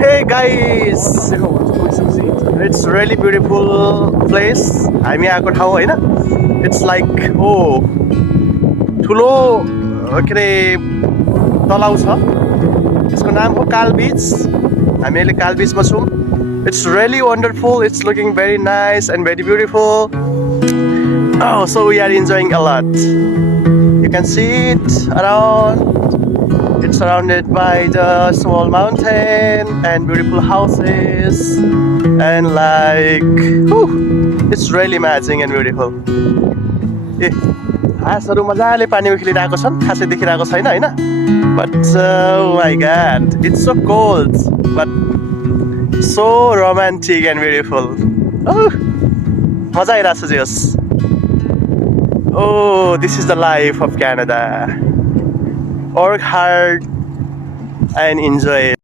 Hey guys, it's really beautiful place. हामी आएको ठाउँ होइन. It's like ठुलो के अरे तलाउ छ. यसको नाम हो काल बीच. हामी अहिले काल बीचमा छौँ. It's really wonderful. It's looking very nice and very beautiful. Oh, so we are enjoying a lot. You can see it around. It's surrounded by the small mountain and beautiful houses and it's really amazing and beautiful. हाँसहरू मजाले पानीमा खेलिरहेको छन्. खासै देखिरहेको छैन होइन. But oh my god, it's so cold but so romantic and beautiful. मजा आइरहेछ जे होस्. Oh, this is the life of Canada. Work hard and enjoy it.